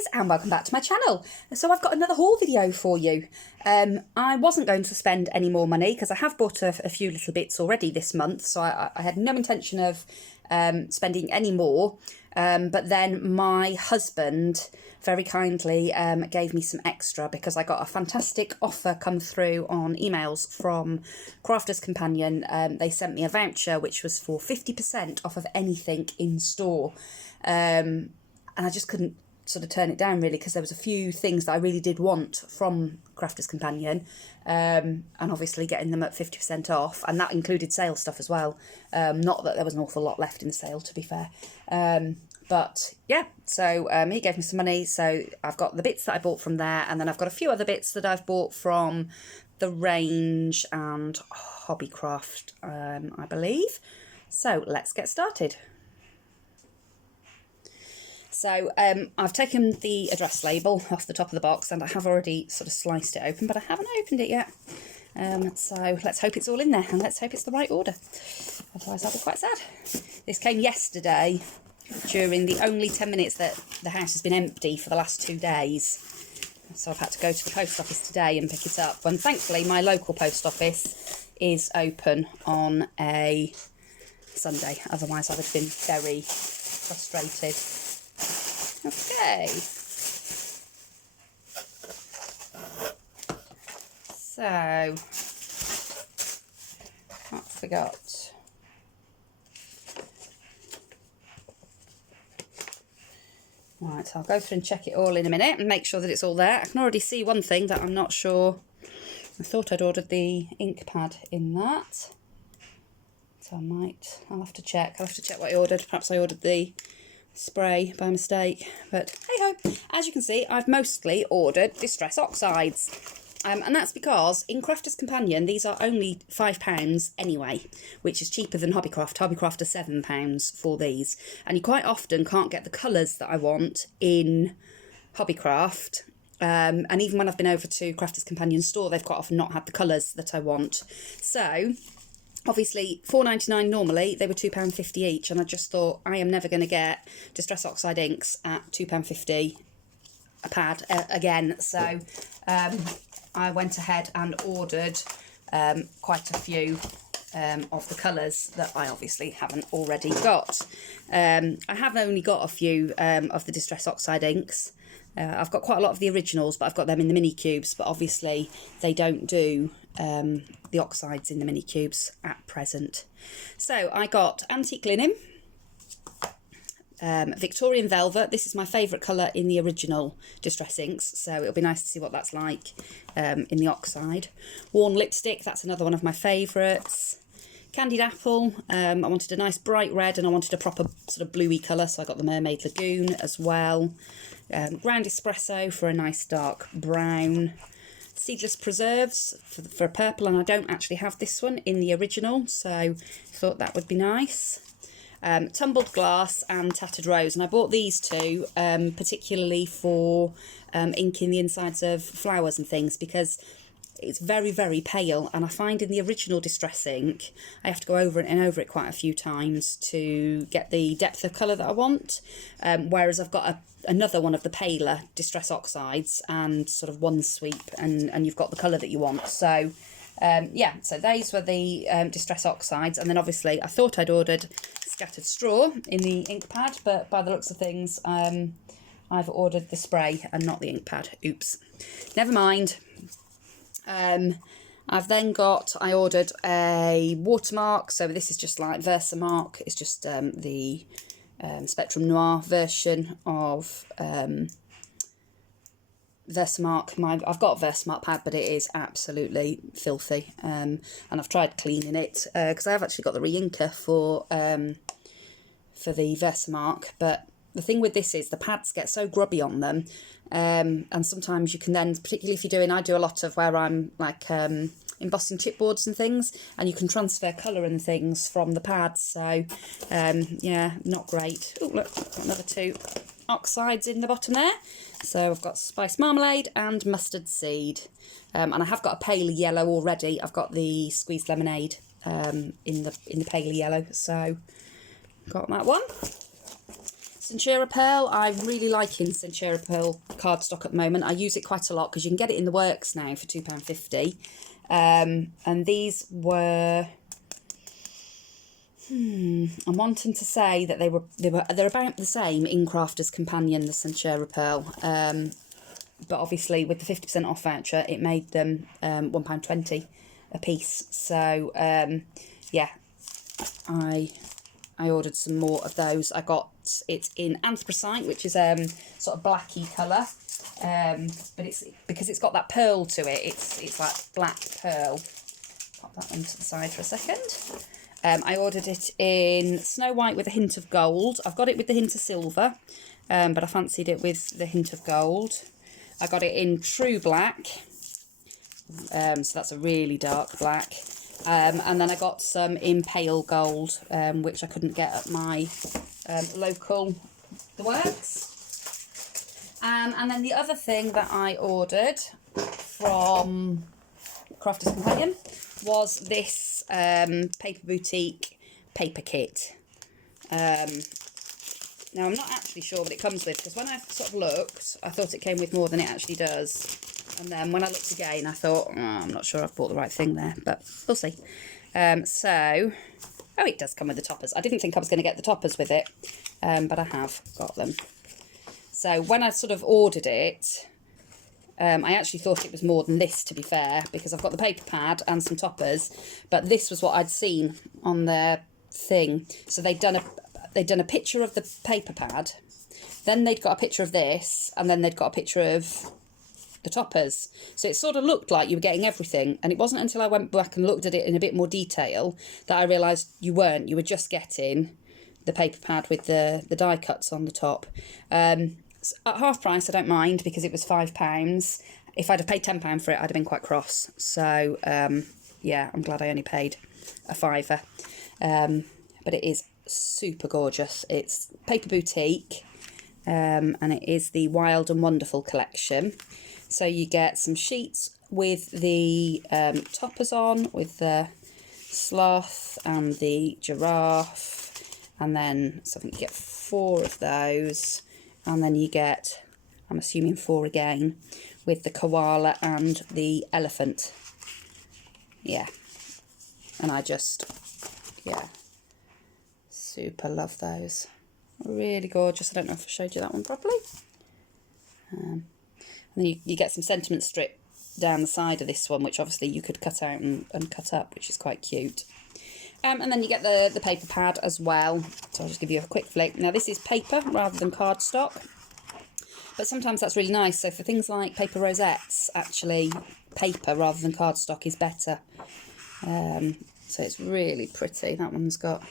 guys, and welcome back to my channel. So I've got another haul video for you. I wasn't going to spend any more money because I have bought a few little bits already this month, so I had no intention of spending any more, but then my husband very kindly gave me some extra because I got a fantastic offer come through on emails from Crafter's Companion. They sent me a voucher which was for 50% off of anything in store, and I just couldn't sort of turn it down really, because there was a few things that I really did want from Crafter's Companion, and obviously getting them at 50% off, and that included sale stuff as well. Not that there was an awful lot left in the sale, to be fair. But yeah, so he gave me some money, so I've got the bits that I bought from there, and then I've got a few other bits that I've bought from the Range and Hobbycraft, I believe. So let's get started. So I've taken the address label off the top of the box, and I have already sort of sliced it open, but I haven't opened it yet. So let's hope it's all in there, and let's hope it's the right order. Otherwise I'll be quite sad. This came yesterday during the only 10 minutes that the house has been empty for the last 2 days. So I've had to go to the post office today and pick it up. And thankfully my local post office is open on a Sunday. Otherwise I would have been very frustrated. Okay, so what have we got? Right, so I'll go through and check it all in a minute and make sure that it's all there. I can already see one thing that I'm not sure. I thought I'd ordered the ink pad in that, so I'll have to check. I'll have to check what I ordered. Perhaps I ordered the spray by mistake, but hey ho. As you can see, I've mostly ordered Distress Oxides, and that's because in Crafter's Companion these are only £5 anyway, which is cheaper than Hobbycraft. Hobbycraft are £7 for these, and you quite often can't get the colours that I want in Hobbycraft. And even when I've been over to Crafter's Companion store, they've quite often not had the colours that I want. So obviously £4.99 normally, they were £2.50 each, and I just thought I am never going to get Distress Oxide inks at £2.50 a pad again. So I went ahead and ordered quite a few of the colours that I obviously haven't already got. I have only got a few of the Distress Oxide inks. I've got quite a lot of the originals, but I've got them in the mini cubes, but obviously they don't do the oxides in the mini cubes at present. So I got Antique Linen, Victorian Velvet. This is my favourite colour in the original Distress inks, so it'll be nice to see what that's like in the oxide. Worn Lipstick, that's another one of my favourites. Candied Apple, I wanted a nice bright red, and I wanted a proper sort of bluey colour, so I got the Mermaid Lagoon as well. Ground Espresso for a nice dark brown. Seedless Preserves for a purple, and I don't actually have this one in the original, so I thought that would be nice. Tumbled Glass and Tattered Rose, and I bought these two particularly for inking the insides of flowers and things, because it's very, very pale, and I find in the original Distress ink I have to go over it and over it quite a few times to get the depth of colour that I want, whereas I've got another one of the paler Distress Oxides, and sort of one sweep and you've got the colour that you want. So yeah, so these were the Distress Oxides, and then obviously I thought I'd ordered Scattered Straw in the ink pad, but by the looks of things I've ordered the spray and not the ink pad. Oops, never mind. I ordered a watermark, so this is just like Versamark. It's just the Spectrum Noir version of Versamark. I've got a Versamark pad, but it is absolutely filthy, and I've tried cleaning it because I have actually got the re-inker for the Versamark, but the thing with this is the pads get so grubby on them, and sometimes you can then, particularly if you're doing, I do a lot of where I'm like embossing chipboards and things, and you can transfer colour and things from the pads, so yeah, not great. Oh look, got another two oxides in the bottom there. So I've got Spice Marmalade and Mustard Seed, and I have got a pale yellow already. I've got the Squeezed Lemonade in the pale yellow, so got that one. Cinchera Pearl. I'm really liking Cinchera Pearl cardstock at the moment. I use it quite a lot because you can get it in the works now for £2.50. And these were... I'm wanting to say that they're about the same in Crafter's Companion, the Cinchera Pearl. But obviously with the 50% off voucher, it made them £1.20 a piece. So yeah, I ordered some more of those. I got it in anthracite, which is sort of blacky colour, but it's because it's got that pearl to it. It's like black pearl. Pop that one to the side for a second. I ordered it in Snow White with a hint of gold. I've got it with the hint of silver, but I fancied it with the hint of gold. I got it in True Black, so that's a really dark black. And then I got some in Pale Gold, which I couldn't get at my local The Works. And then the other thing that I ordered from Crafter's Companion was this Paper Boutique paper kit. Now I'm not actually sure what it comes with, because when I sort of looked, I thought it came with more than it actually does. And then when I looked again, I thought, oh, I'm not sure I've bought the right thing there, but we'll see. Oh, it does come with the toppers. I didn't think I was going to get the toppers with it, but I have got them. So when I sort of ordered it, I actually thought it was more than this, to be fair, because I've got the paper pad and some toppers, but this was what I'd seen on their thing. So they'd done a picture of the paper pad, then they'd got a picture of this, and then they'd got a picture of the toppers. So it sort of looked like you were getting everything, and it wasn't until I went back and looked at it in a bit more detail that I realised you weren't. You were just getting the paper pad with the die cuts on the top. So at half price, I don't mind, because it was £5. If I'd have paid £10 for it, I'd have been quite cross. So yeah, I'm glad I only paid a £5. But it is super gorgeous. It's Paper Boutique, and it is the Wild and Wonderful collection. So you get some sheets with the toppers on, with the sloth and the giraffe, and then so I think you get 4 of those, and then you get, I'm assuming 4 again, with the koala and the elephant. Yeah, and I just, yeah, super love those. Really gorgeous. I don't know if I showed you that one properly. And then you get some sentiment strip down the side of this one, which obviously you could cut out and cut up, which is quite cute. And then you get the paper pad as well. So I'll just give you a quick flick. Now this is paper rather than cardstock, but sometimes that's really nice. So for things like paper rosettes, actually paper rather than cardstock is better. So it's really pretty. That one's got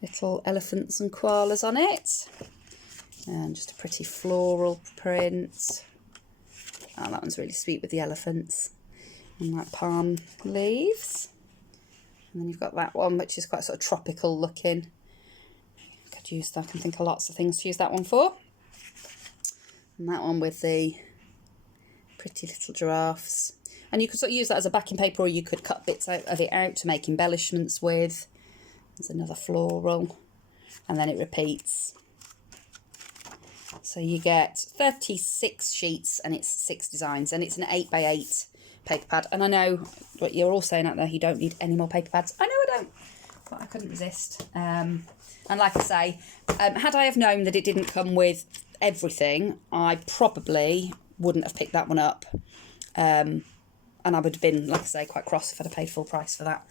little elephants and koalas on it, and just a pretty floral print. Oh, that one's really sweet with the elephants and like palm leaves. And then you've got that one, which is quite sort of tropical looking. Could use that. I can think of lots of things to use that one for. And that one with the pretty little giraffes. And you could sort of use that as a backing paper, or you could cut bits of it out to make embellishments with. There's another floral, and then it repeats. So you get 36 sheets, and it's 6 designs, and it's an 8x8 paper pad. And I know what you're all saying out there, you don't need any more paper pads. I know I don't, but I couldn't resist. And like I say, had I have known that it didn't come with everything, I probably wouldn't have picked that one up. And I would have been, like I say, quite cross if I'd have paid full price for that.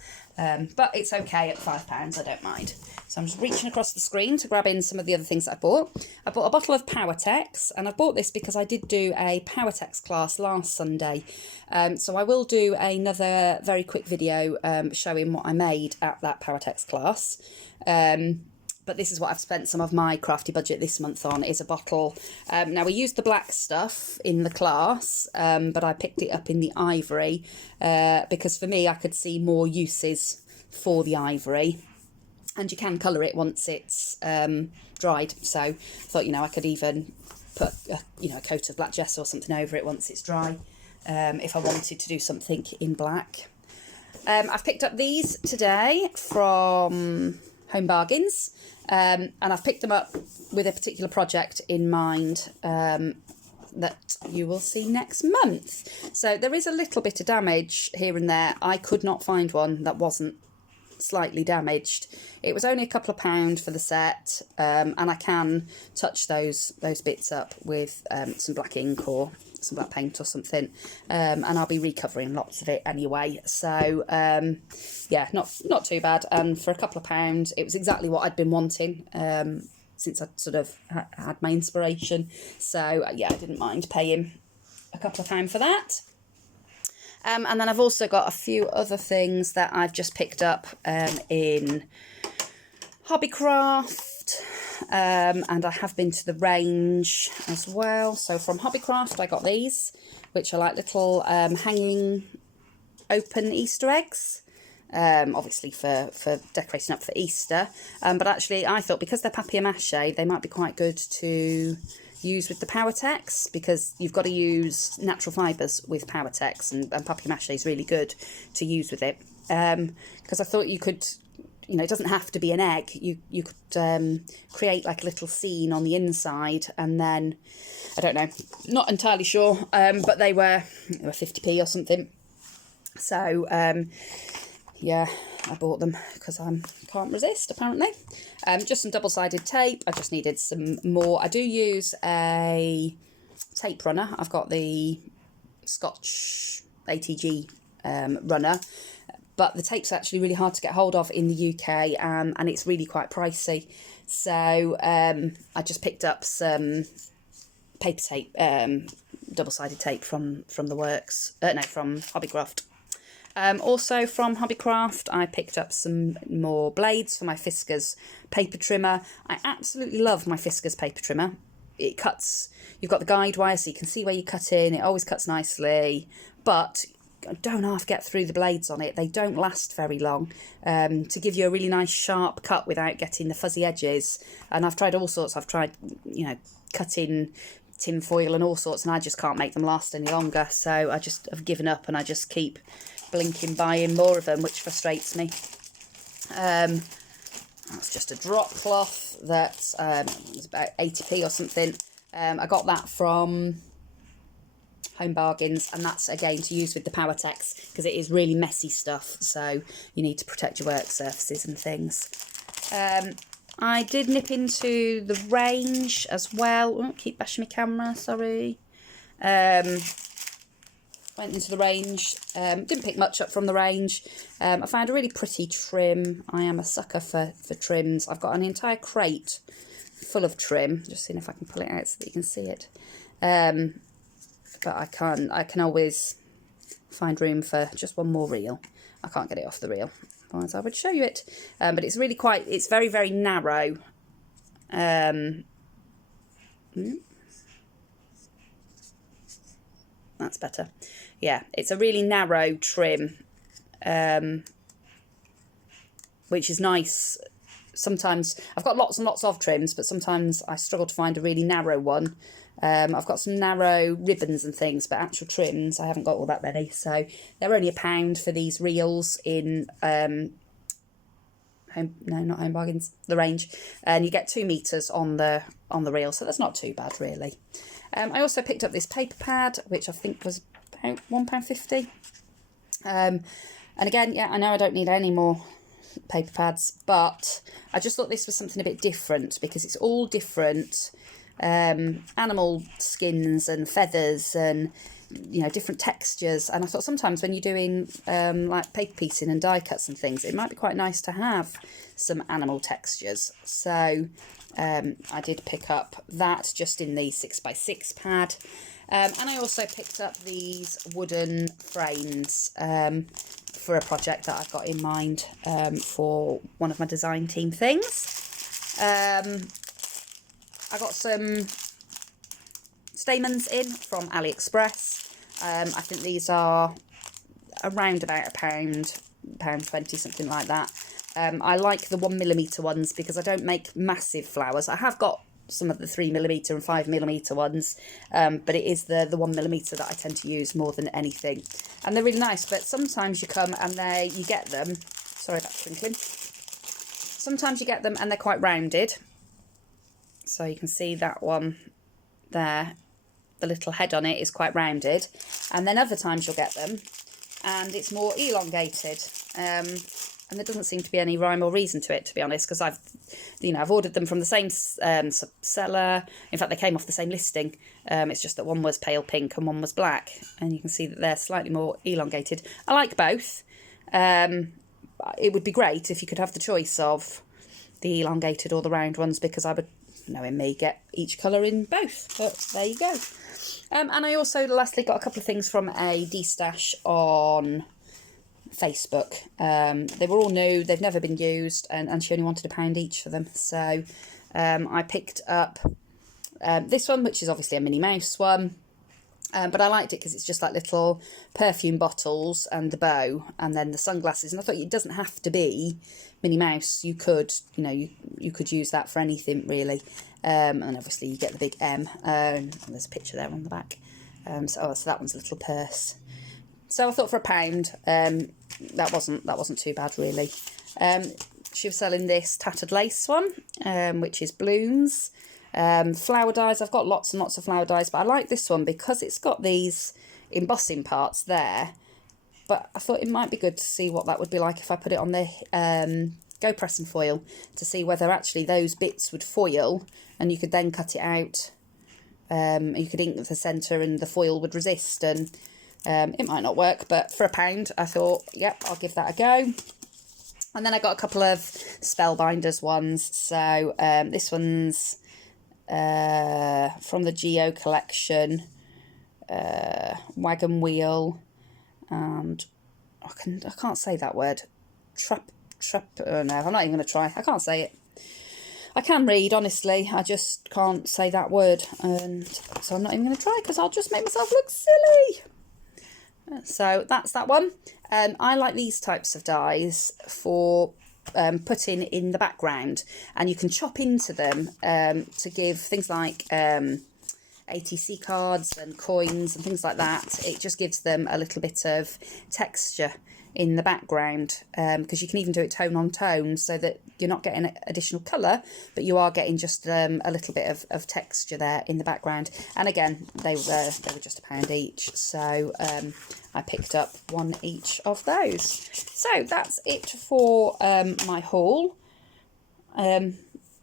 But it's okay at £5, I don't mind. So I'm just reaching across the screen to grab in some of the other things that I bought. I bought a bottle of Powertex, and I bought this because I did do a Powertex class last Sunday. So I will do another very quick video showing what I made at that Powertex class. But this is what I've spent some of my crafty budget this month on, is a bottle. Now, we used the black stuff in the class, but I picked it up in the ivory because for me, I could see more uses for the ivory. And you can colour it once it's dried. So I thought, I could even put, a coat of black gesso or something over it once it's dry if I wanted to do something in black. I've picked up these today from Home Bargains, and I've picked them up with a particular project in mind that you will see next month. So there is a little bit of damage here and there. I could not find one that wasn't slightly damaged. It was only a couple of pounds for the set, and I can touch those bits up with some black ink or some black paint or something, and I'll be recovering lots of it anyway. So yeah, not too bad, and for a couple of pounds it was exactly what I'd been wanting since I'd sort of had my inspiration. So yeah, I didn't mind paying a couple of pounds for that. And then I've also got a few other things that I've just picked up in Hobbycraft, and I have been to the Range as well. So from Hobbycraft I got these, which are like little hanging open Easter eggs, obviously for decorating up for Easter, but actually I thought because they're papier-mâché they might be quite good to use with the Powertex, because you've got to use natural fibres with Powertex, and papier-mâché is really good to use with it, because I thought you could, you know, it doesn't have to be an egg, you could create like a little scene on the inside, and then, I don't know, not entirely sure, but they were 50p or something. So yeah, I bought them because I can't resist, apparently. Just some double-sided tape. I just needed some more. I do use a tape runner. I've got the Scotch ATG runner, but the tape's actually really hard to get hold of in the UK, and it's really quite pricey. So I just picked up some paper tape, double-sided tape from the works. No, from Hobbycraft. Also from Hobbycraft, I picked up some more blades for my Fiskars paper trimmer. I absolutely love my Fiskars paper trimmer. It cuts, you've got the guide wire so you can see where you cut in, it always cuts nicely, but don't half get through the blades on it. They don't last very long, to give you a really nice sharp cut without getting the fuzzy edges. And I've tried all sorts. I've tried, you know, cutting tin foil and all sorts, and I just can't make them last any longer. So I just have given up, and I just keep blinking buying more of them, which frustrates me. That's just a drop cloth that was about 80p or something. I got that from Home Bargains, and that's again to use with the Powertex because it is really messy stuff, so you need to protect your work surfaces and things. I did nip into the Range as well. Oh, keep bashing my camera, sorry. Went into the Range, didn't pick much up from the Range. I found a really pretty trim. I am a sucker for trims. I've got an entire crate full of trim. Just seeing if I can pull it out so that you can see it. But I can always find room for just one more reel. I can't get it off the reel, otherwise I would show you it. But it's really quite, it's very, very narrow. That's better. Yeah, it's a really narrow trim, which is nice. Sometimes I've got lots and lots of trims, but sometimes I struggle to find a really narrow one. I've got some narrow ribbons and things, but actual trims, I haven't got all that many. So they're only £1 for these reels in not Home Bargains, the Range, and you get 2 meters on the reel, so that's not too bad really. I also picked up this paper pad, which I think was about £1.50. And again, yeah, I know I don't need any more paper pads, but I just thought this was something a bit different because it's all different animal skins and feathers and, you know, different textures. And I thought sometimes when you're doing like paper piecing and die cuts and things, it might be quite nice to have some animal textures. So I did pick up that just in the 6x6 pad. And I also picked up these wooden frames for a project that I've got in mind for one of my design team things. I got some stamens in from AliExpress. I think these are around about £1.20, something like that. I like the 1mm ones because I don't make massive flowers. I have got some of the 3mm and 5mm ones, but it is the 1mm that I tend to use more than anything. And they're really nice, but sometimes you come and you get them. Sorry about twinkling. sometimes you get them and they're quite rounded. So you can see that one there, the little head on it is quite rounded. And then other times you'll get them and it's more elongated. And there doesn't seem to be any rhyme or reason to it, to be honest, because I've ordered them from the same seller. In fact, they came off the same listing. It's just that one was pale pink and one was black, and you can see that they're slightly more elongated. I like both. It would be great if you could have the choice of the elongated or the round ones, because I would, knowing me, get each colour in both. But there you go. And I also lastly got a couple of things from a D-stash on Facebook. They were all new, they've never been used, and she only wanted £1 each for them. So I picked up this one, which is obviously a Minnie Mouse one. But I liked it because it's just like little perfume bottles and the bow and then the sunglasses. And I thought it doesn't have to be Minnie Mouse. You could, you could use that for anything really. And obviously you get the big M. And there's a picture there on the back. So that one's a little purse. So I thought for £1, that wasn't too bad really. She was selling this tattered lace one, which is balloons. Flower dies, I've got lots and lots of flower dies, but I like this one because it's got these embossing parts there. But I thought it might be good to see what that would be like if I put it on the Go Press and Foil, to see whether actually those bits would foil and you could then cut it out. You could ink the centre and the foil would resist, and it might not work, but for £1 I thought, yep, I'll give that a go. And then I got a couple of Spellbinders ones. So this one's from the Geo collection, Wagon Wheel, and I can't say that word, no, I'm not even going to try, I can't say it. I can read, honestly, I just can't say that word, and so I'm not even going to try because I'll just make myself look silly. So that's that one. I like these types of dies for putting in the background, and you can chop into them to give things like ATC cards and coins and things like that. It just gives them a little bit of texture in the background, because you can even do it tone on tone, so that you're not getting additional colour, but you are getting just a little bit of texture there in the background. And again, they were just £1 each, so I picked up 1 each of those. So that's it for my haul. Like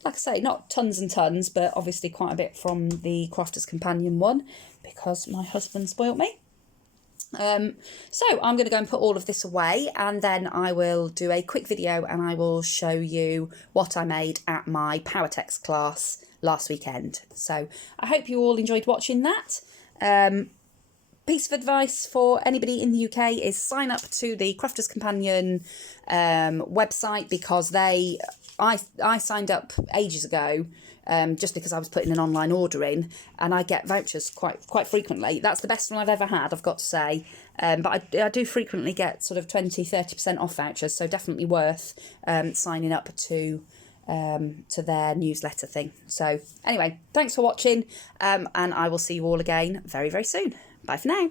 I say, not tons and tons, but obviously quite a bit from the Crafter's Companion one, because my husband spoilt me. So I'm going to go and put all of this away, and then I will do a quick video and I will show you what I made at my Powertex class last weekend. So I hope you all enjoyed watching that. Piece of advice for anybody in the UK is sign up to the Crafter's Companion website, because I signed up ages ago, just because I was putting an online order in, and I get vouchers quite frequently. That's the best one I've ever had, I've got to say. But I do frequently get sort of 20-30% off vouchers, so definitely worth signing up to their newsletter thing. So anyway, thanks for watching, and I will see you all again very, very soon. Bye for now.